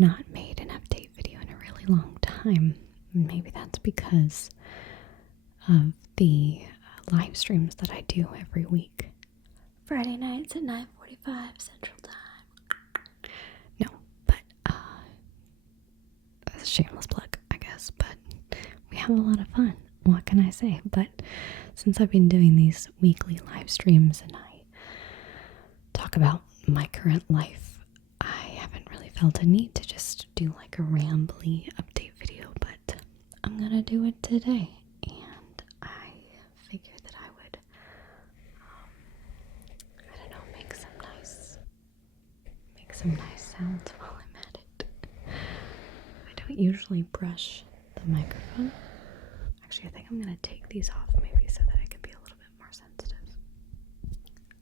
not made an update video in a really long time. Maybe that's because of the live streams that I do every week. Friday nights at 9:45 Central Time. No, but that's a shameless plug, I guess, but we have a lot of fun. What can I say? But since I've been doing these weekly live streams and I talk about my current life, I haven't really felt a need to just do like a rambly update video, but I'm gonna do it today. And I figured that I would, make some nice sounds while I'm at it. I don't usually brush the microphone. Actually, I think I'm gonna take these off maybe so that I can be a little bit more sensitive.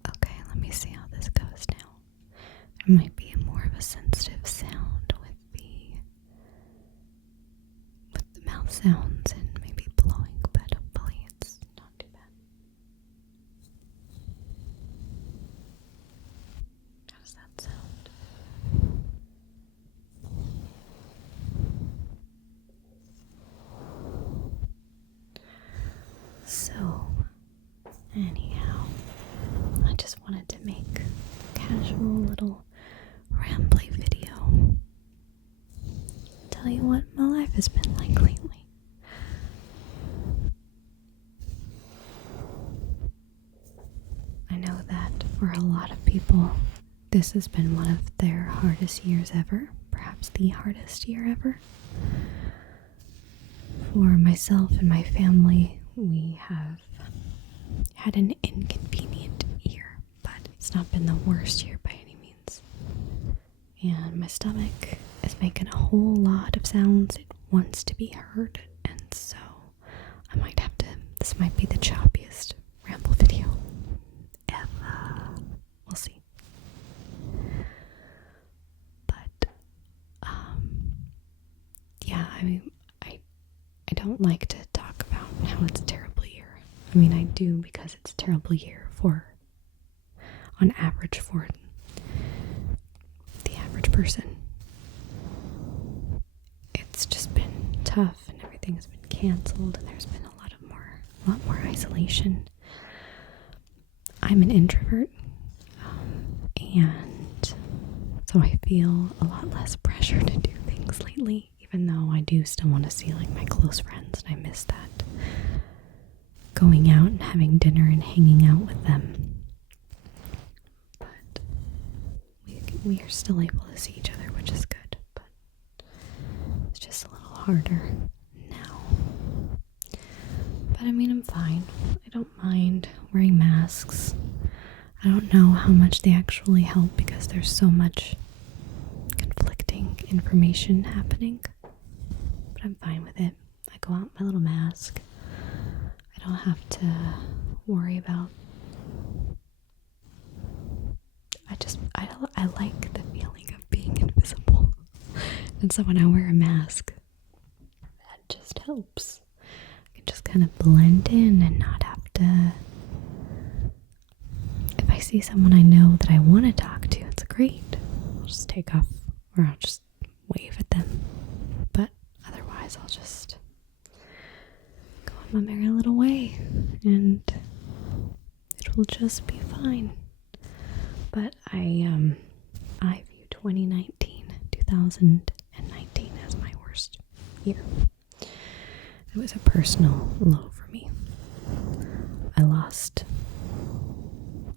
Okay, let me see how this goes now. There might be more of a sensitive sound with the mouth sounds and maybe blowing, but hopefully it's not too bad. How does that sound? So, anyhow, I just wanted to make a casual little rambly video. Tell you what my life has been like lately. I know that for a lot of people, this has been one of their hardest years ever, perhaps the hardest year ever. For myself and my family, we have had an inconvenient year, but it's not been the worst year by any means. And my stomach is making a whole lot of sounds. It wants to be heard, and so this might be the choppiest ramble video ever. We'll see. But, yeah, I don't like to talk about how it's a terrible year. I mean, I do because it's a terrible year on average for the average person. It's just been tough and everything's been canceled and there's been a lot more isolation. I'm an introvert, and so I feel a lot less pressure to do things lately, even though I do still want to see like my close friends, and I miss that. Going out and having dinner and hanging out with them. But we are still able to see each other, which is good, but it's just a little harder now. But I mean, I'm fine. I don't mind wearing masks. I don't know how much they actually help because there's so much conflicting information happening, but I'm fine with it. I go out in my little mask. I don't have to worry about. I like the feeling of being invisible. And so when I wear a mask, that just helps. I can just kind of blend in and not have to. If I see someone I know that I want to talk to, it's great. I'll just take off, or I'll just wave at them. But otherwise, I'll just go on my merry little way, and it will just be fine. But I view 2019 as my worst year. It was a personal low for me. I lost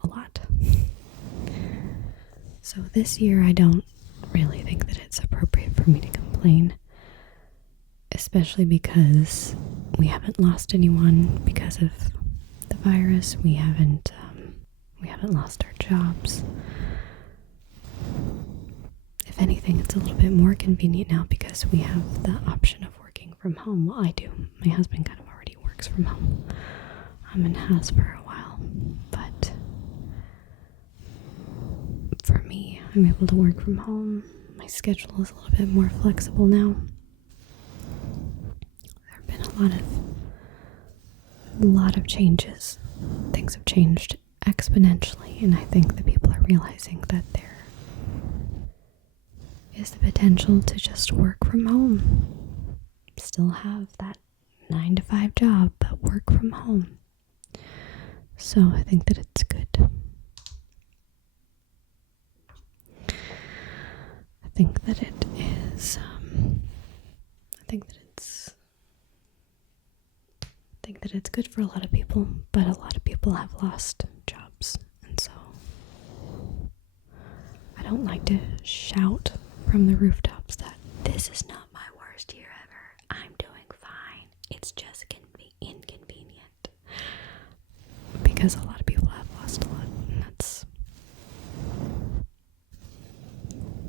a lot. So this year I don't really think that it's appropriate for me to complain, especially because we haven't lost anyone because of the virus. We haven't lost our jobs. If anything, it's a little bit more convenient now because we have the option of working from home. Well, I do. My husband kind of already works from home. And has for a while. But for me, I'm able to work from home. My schedule is a little bit more flexible now. There have been a lot of changes. Things have changed exponentially, and I think that people are realizing that there is the potential to just work from home. Still have that 9-to-5 job, but work from home. So I think that it's good. I think that it is, I think that it's good for a lot of people, but a lot of people have lost jobs, and so I don't like to shout from the rooftops that this is not my worst year ever. I'm doing fine. It's just inconvenient. Because a lot of people have lost a lot, and that's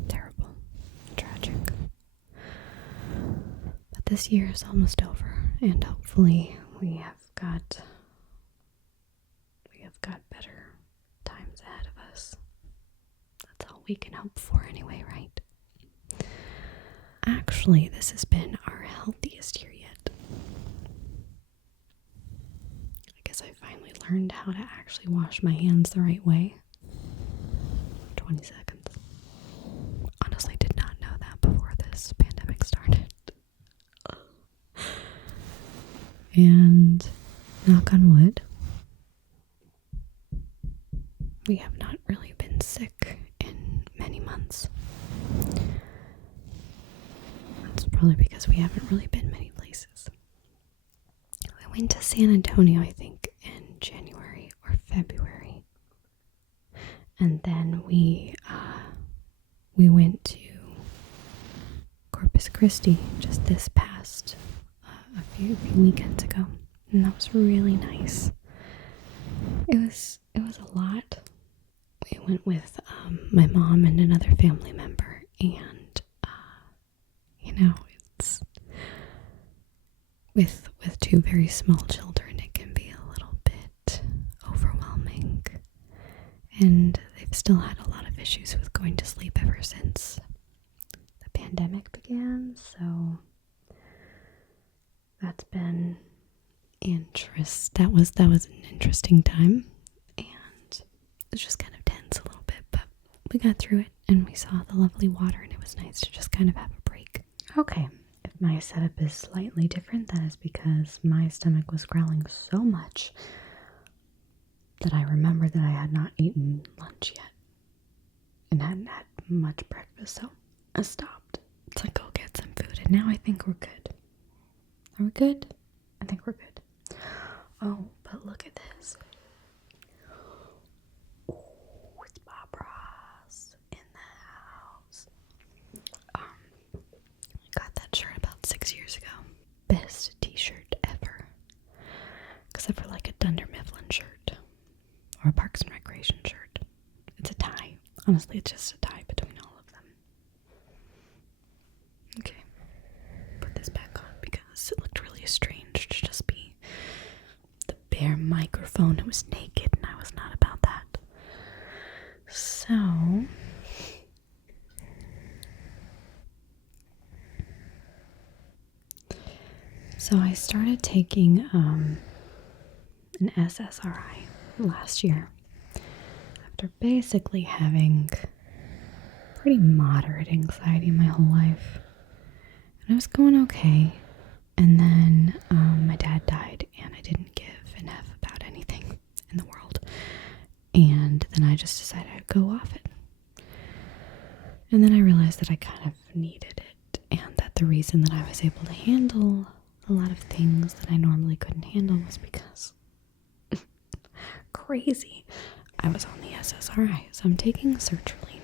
terrible, tragic. But this year is almost over, and hopefully we have got better times ahead of us. That's all we can hope for anyway, right? Actually, this has been our healthiest year yet. I guess I finally learned how to actually wash my hands the right way. 20 seconds. Honestly, did not know that before this pandemic started. And knock on wood, we have not really been sick in many months. That's probably because we haven't really been many places. I went to San Antonio, I think, in January or February. And then we went to Corpus Christi just this past a few weekends ago, and that was really nice. It was a lot. We went with my mom and another family member, and it's with two very small children, it can be a little bit overwhelming, and they've still had a lot of issues with going to sleep ever since the pandemic began, so that's been that was an interesting time, and it was just kind of tense a little bit, but we got through it, and we saw the lovely water, and it was nice to just kind of have a break. Okay, if my setup is slightly different, that is because my stomach was growling so much that I remembered that I had not eaten lunch yet and hadn't had much breakfast, so I stopped to go get some food, and now I think we're good. Are we good? I think we're good. Oh, but look at this. Ooh, it's Bob Ross in the house. I got that shirt about 6 years ago. Best t-shirt ever. Except for like a Dunder Mifflin shirt. Or a Parks and Recreation shirt. It's a tie. Honestly, it's just a tie between all of them. Okay. Put this back on because it looked really strange to just be the bare microphone. It was naked and I was not about that. So I started taking an SSRI last year after basically having pretty moderate anxiety my whole life. And I was going okay. And then my dad died, and I didn't give an F about anything in the world. And then I just decided I'd go off it. And then I realized that I kind of needed it, and that the reason that I was able to handle a lot of things that I normally couldn't handle was because crazy. I was on the SSRI, so I'm taking sertraline.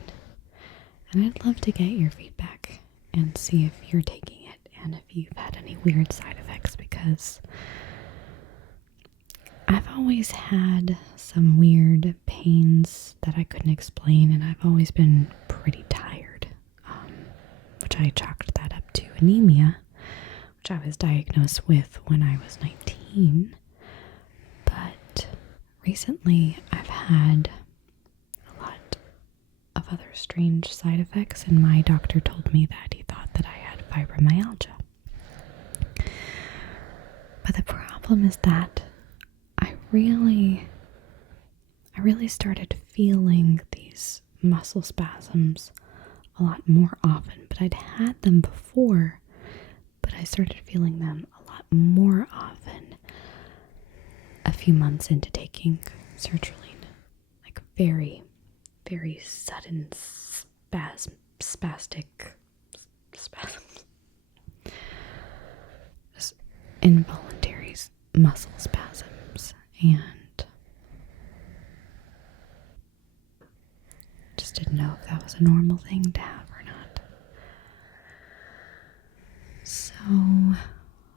And I'd love to get your feedback and see if you're taking it and if you've had any weird side effects, because I've always had some weird pains that I couldn't explain, and I've always been pretty tired, which I chalked that up to anemia, which I was diagnosed with when I was 19. But recently I've had a lot of other strange side effects, and my doctor told me that he thought that I had fibromyalgia. But the problem is that I really started feeling these muscle spasms a lot more often, but I'd had them before, but I started feeling them a lot more often a few months into taking sertraline. Like very, very sudden spastic spasms. Just involuntary muscle spasms, and just didn't know if that was a normal thing to have or not. So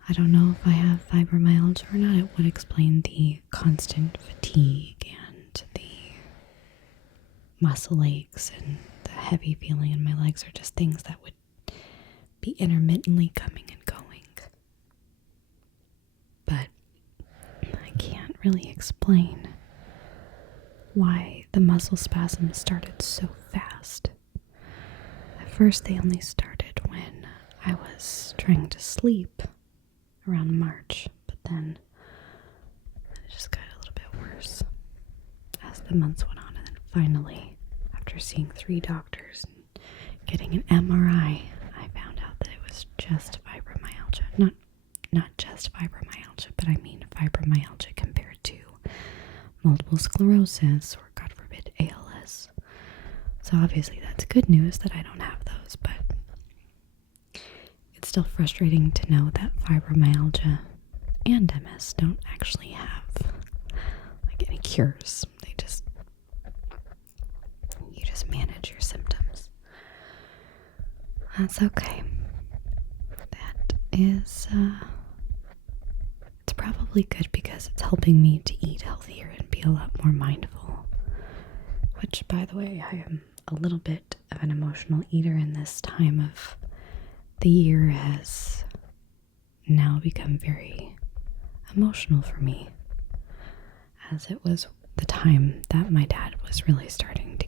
I don't know if I have fibromyalgia or not. It would explain the constant fatigue and the muscle aches and the heavy feeling in my legs are just things that would be intermittently coming and going. But I can't really explain why the muscle spasms started so fast. At first they only started when I was trying to sleep around March, but then it just got a little bit worse as the months went on, and then finally, after seeing 3 doctors and getting an MRI, I found out that it was just fibromyalgia. Not just fibromyalgia, but I mean fibromyalgia compared to multiple sclerosis or, God forbid, ALS. So obviously that's good news that I don't have those, but it's still frustrating to know that fibromyalgia and MS don't actually have like any cures. You just manage your symptoms. That's okay. That is, it's probably good because it's helping me to eat healthier and be a lot more mindful. Which, by the way, I am a little bit of an emotional eater, and this time of the year has now become very emotional for me, as it was the time that my dad was really starting to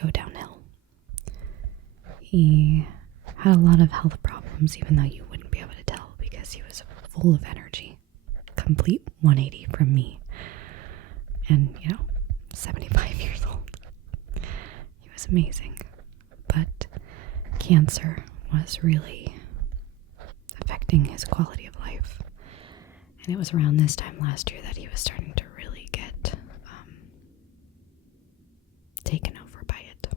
go downhill. He had a lot of health problems, even though you wouldn't be able to tell because he was full of energy. Complete 180 from me. And, 75 years old. He was amazing. But cancer was really affecting his quality of life. And it was around this time last year that he was starting to really get taken over by it.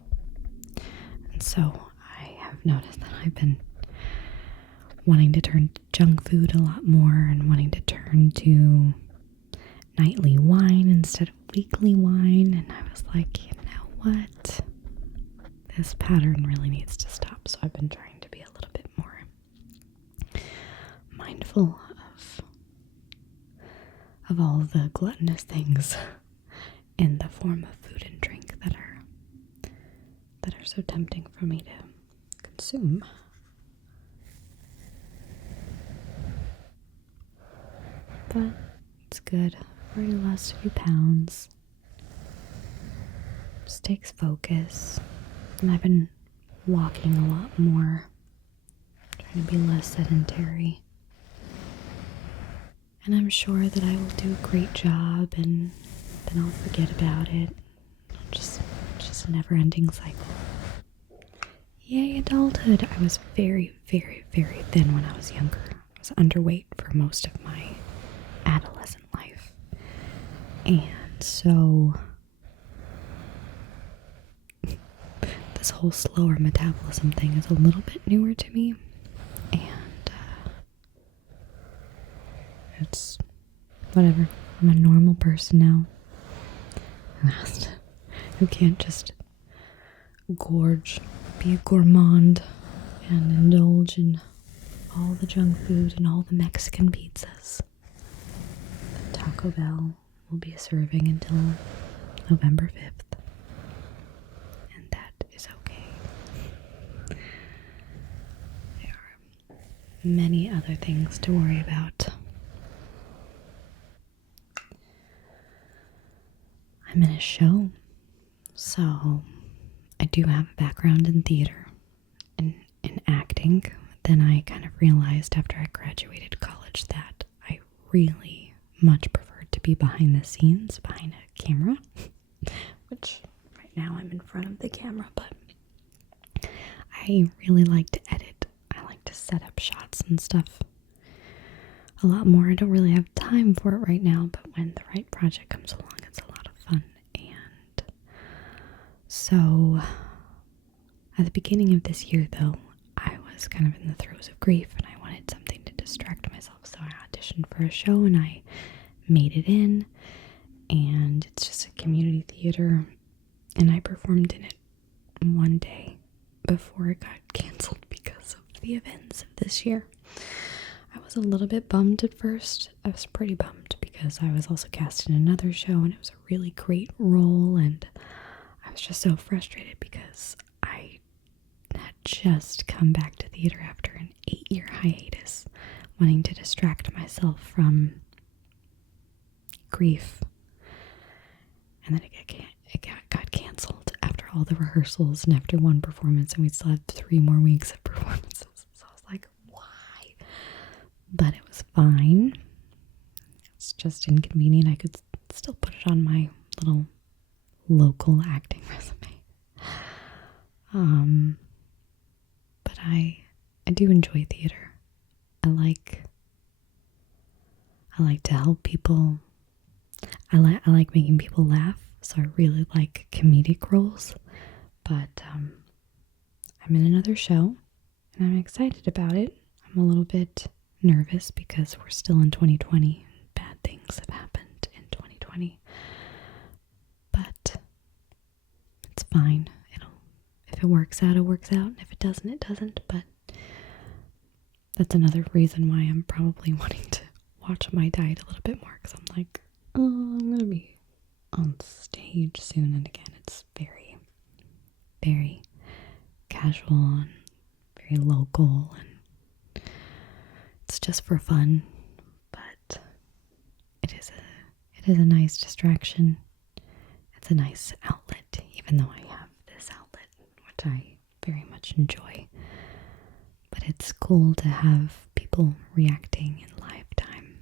And so I have noticed that I've been wanting to turn to junk food a lot more and wanting to turn to nightly wine instead of weekly wine. And I was like, you know what? This pattern really needs to stop. So I've been trying to be a little bit more mindful of all the gluttonous things in the form of food and drink that are so tempting for me to consume. But it's good. I've already lost a few pounds. Just takes focus. And I've been walking a lot more. Trying to be less sedentary. And I'm sure that I will do a great job, and then I'll forget about it. It's just a never-ending cycle. Yay, adulthood. I was very, very, very thin when I was younger. I was underweight for most of my adolescent life. And so this whole slower metabolism thing is a little bit newer to me. And it's whatever. I'm a normal person now. Who can't just be a gourmand and indulge in all the junk food and all the Mexican pizzas that Taco Bell will be serving until November 5th. And that is okay. There are many other things to worry about. I'm in a show, so I do have a background in theater and in acting. Then I kind of realized after I graduated college that I really much preferred to be behind the scenes, behind a camera, which right now I'm in front of the camera, but I really like to edit. I like to set up shots and stuff a lot more. I don't really have time for it right now, but when the right project comes along, it's a lot of fun. And so at the beginning of this year, though, I was kind of in the throes of grief and I wanted something to distract myself. So I auditioned for a show and I made it in. And it's just a community theater. And I performed in it one day before it got canceled because of the events of this year. I was a little bit bummed at first. I was pretty bummed because I was also cast in another show and it was a really great role, and I was just so frustrated because I had just come back to theater after an 8-year hiatus, wanting to distract myself from grief. And then it got canceled after all the rehearsals and after one performance, and we still had 3 more weeks of performances. So I was like, why? But it was fine. It's just inconvenient. I could still put it on my little local acting resume. But I do enjoy theater. I like to help people. I like making people laugh, so I really like comedic roles. But I'm in another show, and I'm excited about it. I'm a little bit nervous because we're still in 2020, and bad things have happened in 2020. But it's fine. If it works out, it works out. And if it doesn't, it doesn't. But that's another reason why I'm probably wanting to watch my diet a little bit more, because I'm like, oh, I'm going to be on stage soon. And again, it's very, very casual and very local, and it's just for fun. But it is a nice distraction. It's a nice outlet, even though I have this outlet, which I very much enjoy. But it's cool to have people reacting in live time,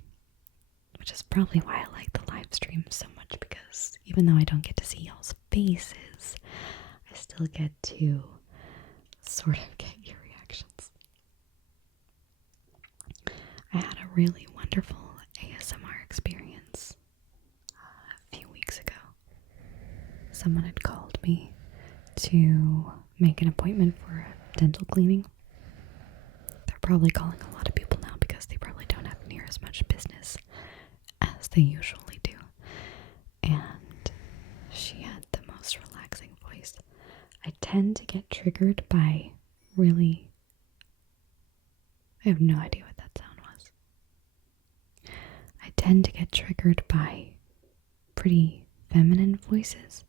which is probably why I like the live stream so much, because even though I don't get to see y'all's faces, I still get to sort of get your reactions. I had a really wonderful ASMR experience a few weeks ago. Someone had called me to make an appointment for a dental cleaning. They're probably calling a lot of people now because they probably don't have near as much business as they usually do. And she had the most relaxing voice. I tend to get triggered by really... I have no idea what that sound was. I tend to get triggered by pretty feminine voices.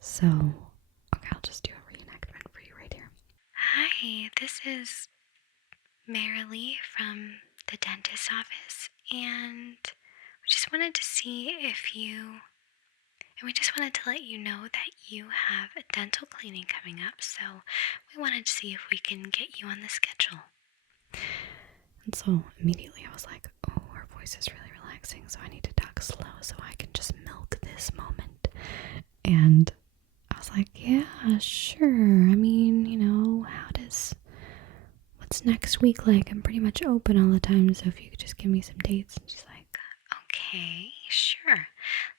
So, okay, I'll just do a reenactment for you right here. Hi, this is Marilee from the dentist's office, and we just wanted to see if you... And we just wanted to let you know that you have a dental cleaning coming up, so we wanted to see if we can get you on the schedule. And so immediately I was like, oh, her voice is really relaxing, so I need to talk slow so I can just milk this moment. And I was like, yeah, sure. I mean, what's next week like? I'm pretty much open all the time, so if you could just give me some dates. And she's like, okay, sure.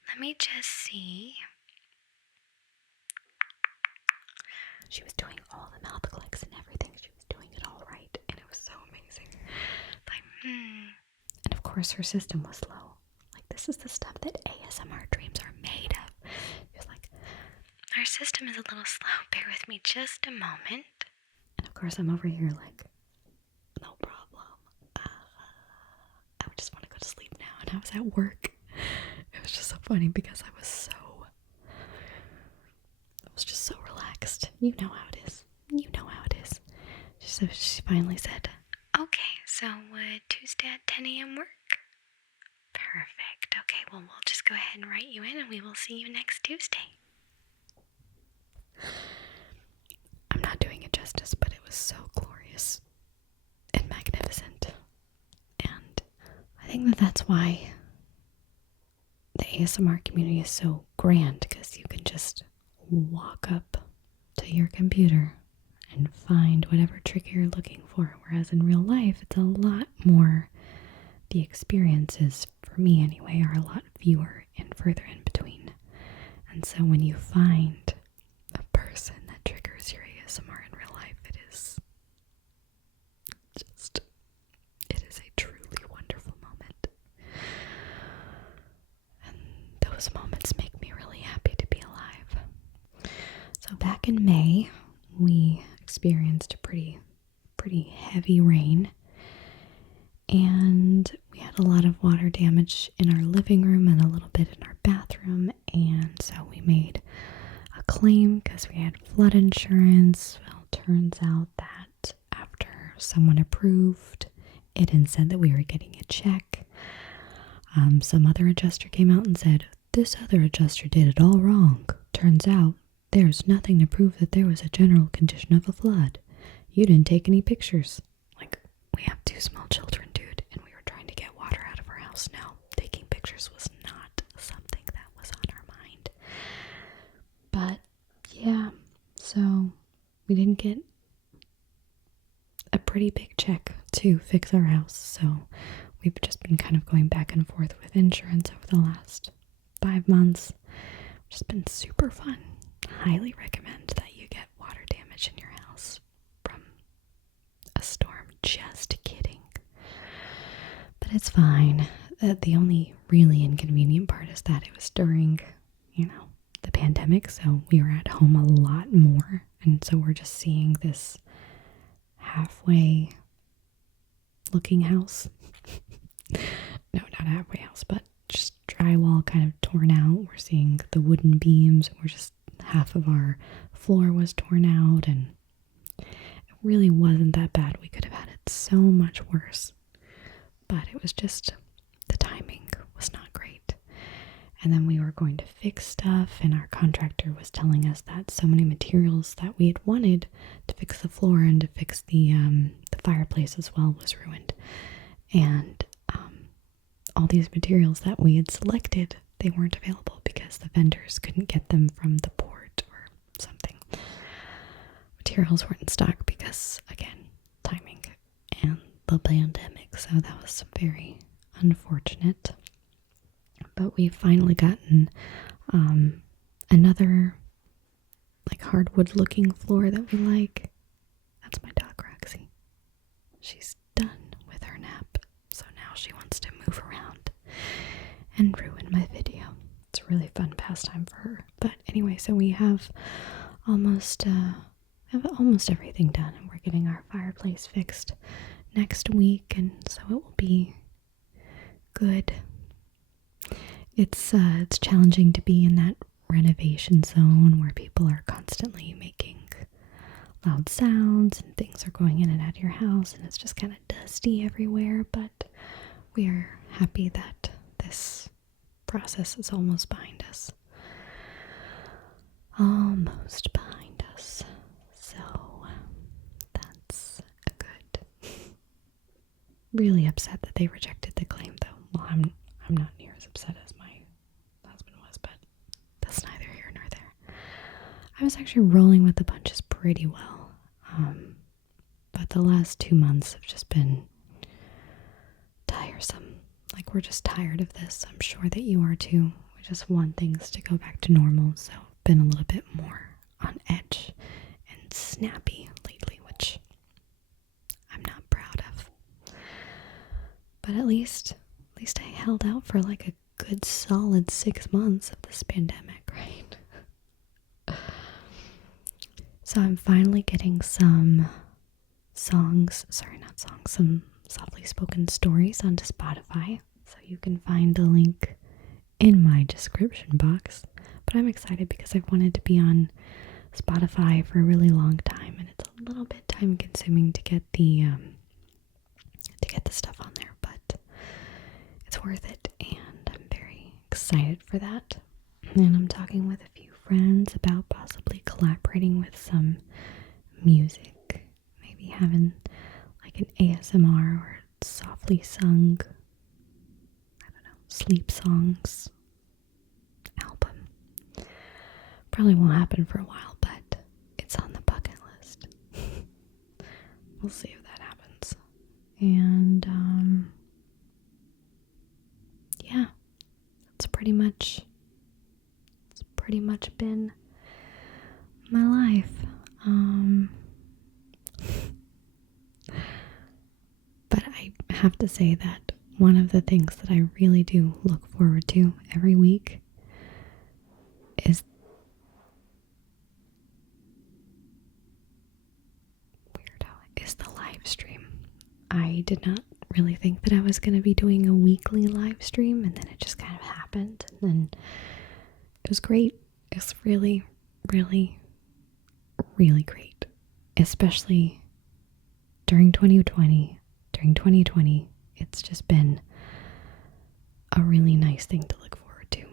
Let me just see. She was doing all the mouth clicks and everything. She was doing it all right, and it was so amazing. Like, And of course, her system was low. Like, this is the stuff that ASMR dreams are made of. She was like, our system is a little slow. Bear with me just a moment. And of course, I'm over here like, no problem. I would just want to go to sleep now. And I was at work. It was just so funny because I was just so relaxed. You know how it is. So she finally said, okay, so would Tuesday at 10 a.m. work? Perfect. Okay, well, we'll just go ahead and write you in and we will see you next Tuesday. I'm not doing it justice, but it was so glorious and magnificent. And I think that's why the ASMR community is so grand, because you can just walk up to your computer and find whatever trick you're looking for. Whereas in real life, it's a lot more, the experiences, for me anyway, are a lot fewer and further in between. And so when you find a person that triggers your ASMR in real life, it is a truly wonderful moment. And those moments make me really happy to be alive. So back in May, we experienced a pretty heavy rain, and we had a lot of water damage in our living room and a little bit in our bathroom, and so we made a claim because we had flood insurance. Well, turns out that after someone approved it and said that we were getting a check, some other adjuster came out and said, this other adjuster did it all wrong. Turns out there's nothing to prove that there was a general condition of a flood. You didn't take any pictures. Like, we have 2 small children, dude, and we were trying to get water out of our house. No, taking pictures was not something that was on our mind. But, yeah, so we didn't get a pretty big check to fix our house. So we've just been kind of going back and forth with insurance over the last 5 months. It's been super fun. Highly recommend that you get water damage in your house from a storm. Just kidding. But it's fine. The only really inconvenient part is that it was during, the pandemic, so we were at home a lot more, and so we're just seeing this halfway looking house. No, not a halfway house, but just drywall kind of torn out. We're seeing the wooden beams. We're just, half of our floor was torn out, and it really wasn't that bad. We could have had it so much worse, but it was just, the timing was not great. And then we were going to fix stuff, and our contractor was telling us that so many materials that we had wanted to fix the floor and to fix the fireplace as well was ruined. And all these materials that we had selected, they weren't available because the vendors couldn't get them from the port or something. Materials weren't in stock because, again, timing and the pandemic. So that was very unfortunate. But we've finally gotten another hardwood looking floor that we like. That's my dog, Roxy. She's done with her nap, so now she wants to move around and ruin my video. It's a really fun pastime for her. But anyway, so we have almost everything done, and we're getting our fireplace fixed next week, and so it will be good. It's challenging to be in that renovation zone where people are constantly making loud sounds and things are going in and out of your house, and it's just kind of dusty everywhere. But we are happy that this process is almost behind us. Almost behind us. So that's good. Really upset that they rejected the claim, though. Well, I'm not near as upset as my husband was, but that's neither here nor there. I was actually rolling with the punches pretty well. But the last 2 months have just been tiresome. Like, we're just tired of this. I'm sure that you are too. We just want things to go back to normal, so I've been a little bit more on edge and snappy lately, which I'm not proud of. But at least I held out for like a good solid 6 months of this pandemic, right? So I'm finally getting some some softly spoken stories onto Spotify. So you can find the link in my description box. But I'm excited because I've wanted to be on Spotify for a really long time, and it's a little bit time consuming to get the stuff on there, but it's worth it, and I'm very excited for that. And I'm talking with a few friends about possibly collaborating with some music, maybe having like an ASMR or softly sung, sleep songs album. probably won't happen for a while, but it's on the bucket list. We'll see if that happens. And yeah, it's pretty much been my life. But I have to say that one of the things that I really do look forward to every week is the live stream. I did not really think that I was going to be doing a weekly live stream, and then it just kind of happened, and then it was great. It's really, really, really great, especially during 2020. During 2020, it's just been a really nice thing to look forward to,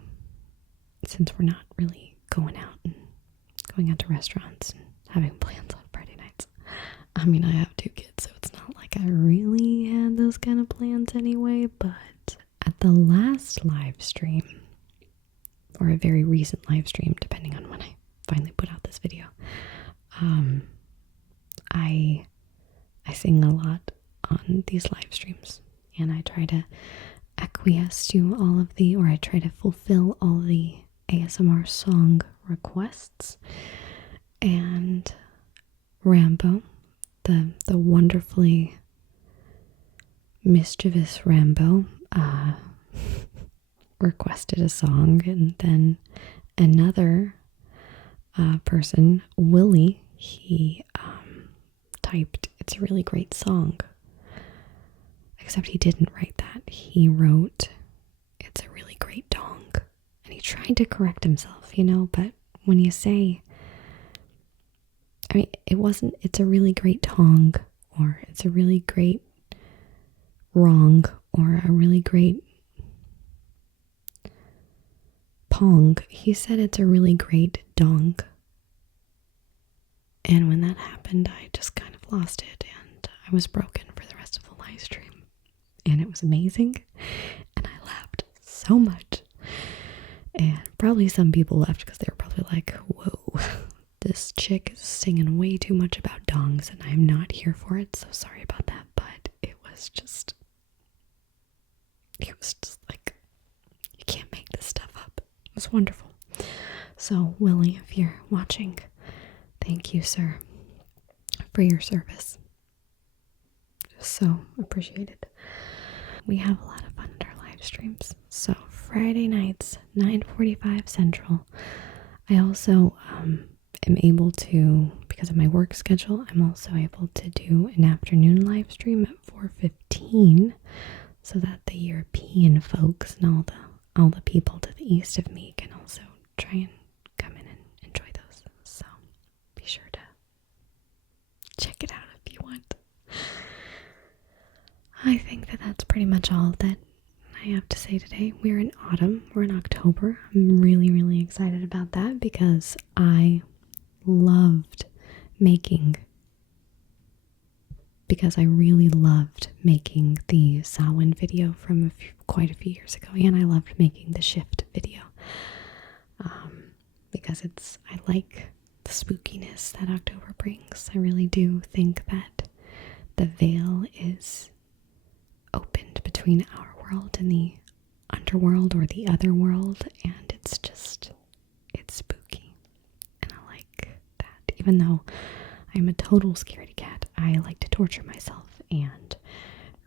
since we're not really going out to restaurants and having plans on Friday nights. I mean, I have 2 kids, so it's not like I really had those kind of plans anyway, but at the last live stream, or a very recent live stream, depending on when I finally put out this video, I sing a lot on these live streams, and I try to acquiesce to I try to fulfill all the ASMR song requests. And Rambo, the wonderfully mischievous Rambo, requested a song, and then another person, Willie, he typed, "It's a really great song." Except he didn't write that. He wrote, "It's a really great dong." And he tried to correct himself, but when you say, it wasn't, "It's a really great tong," or "It's a really great wrong," or "a really great pong." He said, "It's a really great dong." And when that happened, I just kind of lost it, and I was broken for the rest of the live stream. And it was amazing, and I laughed so much. And probably some people left because they were probably like, "Whoa, this chick is singing way too much about dongs, and I'm not here for it, so sorry about that." But it was just like, you can't make this stuff up. It was wonderful. So, Willie, if you're watching, thank you, sir, for your service. So appreciated. We have a lot of fun at our live streams. So Friday nights, 9:45 Central. I also am able to, because of my work schedule, I'm also able to do an afternoon live stream at 4:15, so that the European folks and all the people to the east of me can also try and come in and enjoy those. So be sure to check it out if you want. I think that that's pretty much all that I have to say today. We're in autumn. We're in October. I'm really, really excited about that because I really loved making the Samhain video from quite a few years ago, and I loved making the shift video because I like the spookiness that October brings. I really do think that the veil is opened between our world and the underworld or the other world, and it's spooky, and I like that. Even though I'm a total scaredy cat, I like to torture myself and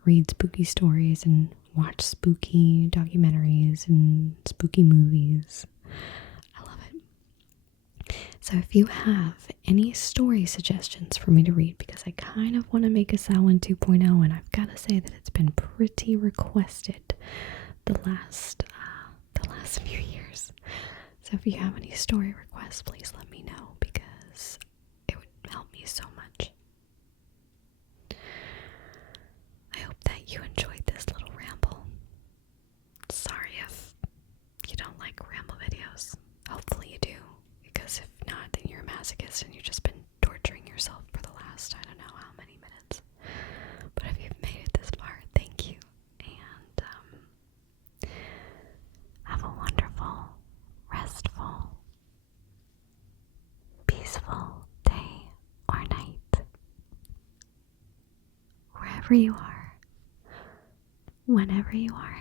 read spooky stories and watch spooky documentaries and spooky movies. I love it. So if you have any story suggestions for me to read, because I kind of want to make a Samhain 2.0, and I've got to say that it's been pretty requested the last few years. So if you have any story requests, please let me know, because it would help me so much. I hope that you enjoyed this little ramble. Sorry if you don't like ramble videos. Hopefully you do, because if not, then you're a masochist and you've just been torturing yourself for the last, I don't know how many minutes. But if you've made it this far, thank you. And have a wonderful, restful wherever you are, whenever you are